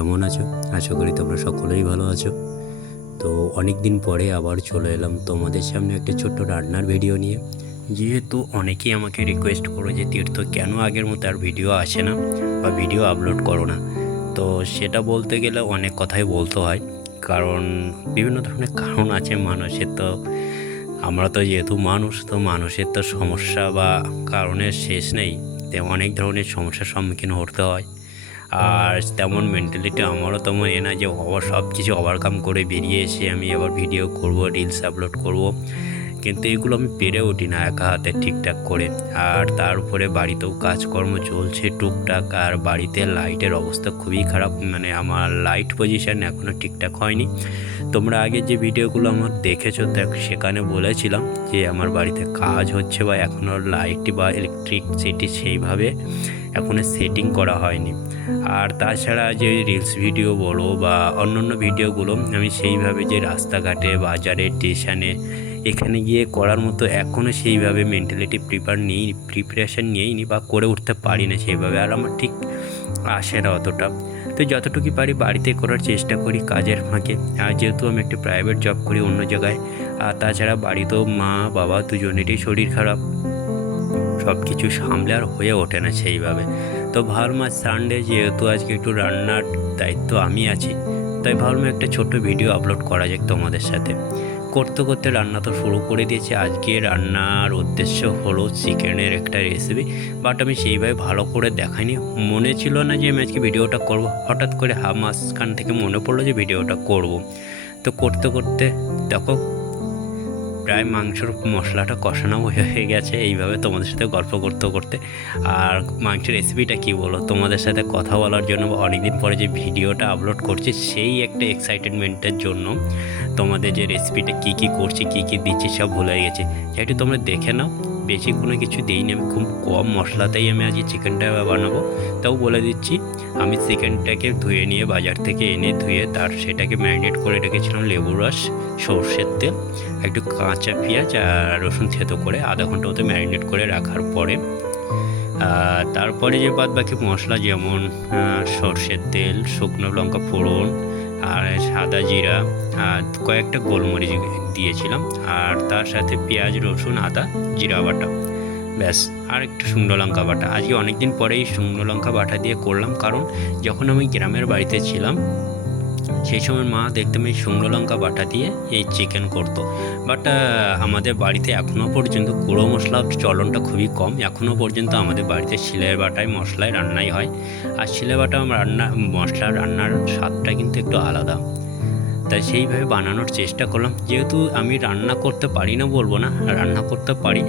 কেমন আছো? আশা করি তোমরা সকলেই ভালো আছো। তো অনেক দিন পরে আবার চলে এলাম তোমাদের সামনে একটা ছোট্ট রান্নার ভিডিও নিয়ে। যেহেতু অনেকেই আমাকে রিকোয়েস্ট করো যে তীর্থ কেন আগের মতো আর ভিডিও আসে না বা ভিডিও আপলোড করো না, তো সেটা বলতে গেলে অনেক কথাই বলতে হয়। কারণ বিভিন্ন ধরনের কারণ আছে মানুষের। তো আমরা তো যেহেতু মানুষ, তো মানুষের তো সমস্যা বা কারণের শেষ নেই। তো অনেক ধরনের সমস্যার সম্মুখীন হতে হয়। আর তেমন মেন্টালিটি আমারও তেমন না যে সব কিছু ওভারকাম করে বেরিয়ে এসে আমি আবার ভিডিও করব, রিলস আপলোড করব। কিন্তু এগুলো আমি পেরে উঠি না একা হাতে ঠিকঠাক করে। আর তার উপরে বাড়িতেও কাজকর্ম চলছে টুকটাক, আর বাড়িতে লাইটের অবস্থা খুবই খারাপ। মানে আমার লাইট পজিশন এখনও ঠিকঠাক হয়নি। তোমরা আগে যে ভিডিওগুলো আমার দেখেছো সেখানে বলেছিলাম যে আমার বাড়িতে কাজ হচ্ছে বা এখনও লাইট বা ইলেকট্রিসিটি সেইভাবে এখনও সেটিং করা হয়নি। আর তাছাড়া যে রিলস ভিডিও বলো বা অন্যান্য ভিডিওগুলো আমি সেইভাবে যে রাস্তাঘাটে, বাজারে, স্টেশনে এখানে গিয়ে করার মতো এখনও সেইভাবে মেন্টালিটি প্রিপারেশান নিয়েইনি বা করে উঠতে পারি না সেইভাবে। আর আমার ঠিক আসে না অতটা। তো যতটুকু পারি বাড়িতে করার চেষ্টা করি কাজের ফাঁকে। আর যেহেতু আমি একটা প্রাইভেট জব করি অন্য জায়গায়, আর তাছাড়া বাড়িতেও মা বাবা দুজনেরই শরীর খারাপ, সব কিছু সামলে আর হয়ে ওঠে না সেইভাবে। তো ভাবলাম আজ সানডে যেহেতু আজকে একটু রান্নার দায়িত্ব আমি আছি, তাই ভাবলাম একটা ছোট্ট ভিডিও আপলোড করা যাক তোমাদের সাথে। করতে করতে রান্না তো শুরু করে দিয়েছি। আজকে রান্নার উদ্দেশ্য হলো চিকেনের একটা রেসিপি, বাট আমি সেইভাবে ভালো করে দেখাইনি। মনে ছিল না যে আমি আজকে ভিডিওটা করব, হঠাৎ করে মাঝখান থেকে মনে পড়লো যে ভিডিওটা করব। তো করতে করতে দেখো প্রায় মাংসর মশলাটা কষানো হয়ে গেছে এইভাবে তোমাদের সাথে গল্প করতে করতে। আর মাংসের রেসিপিটা কী বলো, তোমাদের সাথে কথা বলার জন্য অনেক দিন পরে যে ভিডিওটা আপলোড করছি সেই একটা এক্সাইটেডমেন্টের জন্য তোমাদের যে রেসিপিটা কী কী করছি, কী কী দিচ্ছি সব ভুলে গেছি। যেহেতু তোমরা দেখে নাও, বেশি কোনো কিছু দিইনি আমি, খুব কম মশলাতেই আমি আজকে চিকেনটা বানাবো। তাও বলে দিচ্ছি, আমি চিকেনটাকে ধুয়ে নিয়ে বাজার থেকে এনে ধুয়ে সেটাকে ম্যারিনেট করে রেখেছিলাম লেবু রস, সর্ষের তেল, একটু কাঁচা পেঁয়াজ আর রসুন থেতো করে আধা ঘন্টা মতো ম্যারিনেট করে রাখার পরে তারপরে যে বাদ বাকি মশলা যেমন সর্ষের তেল, শুকনো লঙ্কা ফোড়ন আর সাদা জিরা আর কয়েকটা গোলমরিচ দিয়েছিলাম, আর তার সাথে পেঁয়াজ, রসুন, আদা, জিরা বাটা, ব্যাস, আর একটু শুকনো লঙ্কা বাটা। আজকে অনেক দিন পরেই শুকনো লঙ্কা বাটা দিয়ে করলাম, কারণ যখন আমি গ্রামের বাড়িতে ছিলাম সেই সময় মা দেখতাম এই শুকনো লঙ্কা বাটা দিয়ে এই চিকেন করতো। বাট আমাদের বাড়িতে এখনও পর্যন্ত গুঁড়ো মশলার চলনটা খুবই কম। এখনও পর্যন্ত আমাদের বাড়িতে শিলের বাটায় মশলায় রান্নাই হয়। আর শিলে বাটা রান্নার স্বাদটা কিন্তু একটু আলাদা। তাই সেইভাবে বানানোর চেষ্টা করলাম। যেহেতু আমি রান্না করতে পারি না বলবো না, রান্না করতে পারি,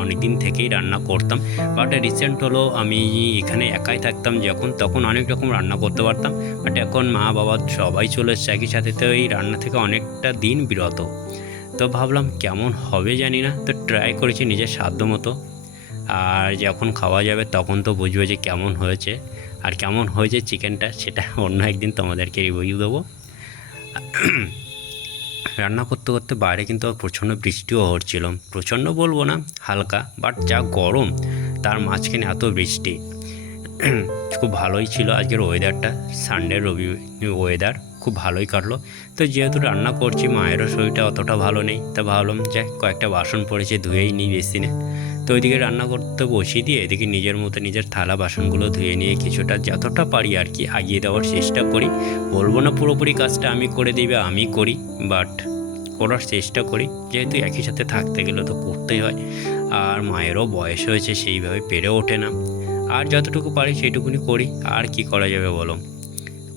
অনেক দিন থেকেই রান্না করতাম। বাট রিসেন্ট হলো আমি এখানে একাই থাকতাম যখন, তখন অনেক রকম রান্না করতে পারতাম। বাট এখন মা বাবা সবাই চলে এসছে একই সাথে, তো এই রান্না থেকে অনেকটা দিন বিরত। তো ভাবলাম কেমন হবে জানি না, তো ট্রাই করেছি নিজের সাধ্য মতো। আর যখন খাওয়া যাবে তখন তো বুঝবে যে কেমন হয়েছে। আর কেমন হয়েছে চিকেনটা সেটা অন্য একদিন তোমাদেরকে রিভিউ দেবো। রান্না করতে করতে বাইরে কিন্তু প্রচণ্ড বৃষ্টিও হচ্ছিল। প্রচণ্ড বলবো না, হালকা, বাট যা গরম তার মাঝখানে এত বৃষ্টি। খুব ভালোই ছিল আজকের ওয়েদারটা, সানডে ওয়েদার খুব ভালোই কাটলো। তো যেহেতু রান্না করছি, মায়েরও শরীরটা অতটা ভালো নেই, তা ভাবলাম যে কয়েকটা বাসন পড়েছে ধুয়েই নিই বেসিনে। তো ওইদিকে রান্না করতে বসিয়ে দিয়ে এদিকে নিজের মতো নিজের থালা বাসনগুলো ধুয়ে নিয়ে কিছুটা যতটা পারি আর কি আগিয়ে দেওয়ার চেষ্টা করি। বলবো না পুরোপুরি কাজটা আমি করে দিই, আমি করি, বাট করার চেষ্টা করি। যেহেতু একই সাথে থাকতে গেলে তো করতেই হয়। আর মায়েরও বয়স হয়েছে, সেইভাবে পেরে ওঠে না। আর যতটুকু পারি সেইটুকুনি করি, আর কি করা যাবে বলো।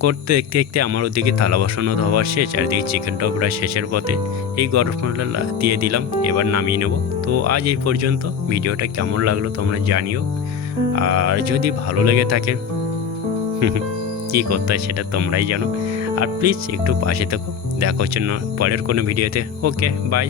করতে দেখতে দেখতে আমার ওদিকে থালা বাসনও ধোয়ার শেষ, আর দিকে চিকেনটাও প্রায় শেষের পথে। এই গরম মশলা দিয়ে দিলাম, এবার নামিয়ে নেব। তো আজ এই পর্যন্ত। ভিডিওটা কেমন লাগলো তোমরা জানিও, আর যদি ভালো লেগে থাকে কী করতে হয় সেটা তোমরাই জানো। আর প্লিজ একটু পাশে থেকো। দেখা হচ্ছে পরের কোনো ভিডিওতে। ওকে, বাই।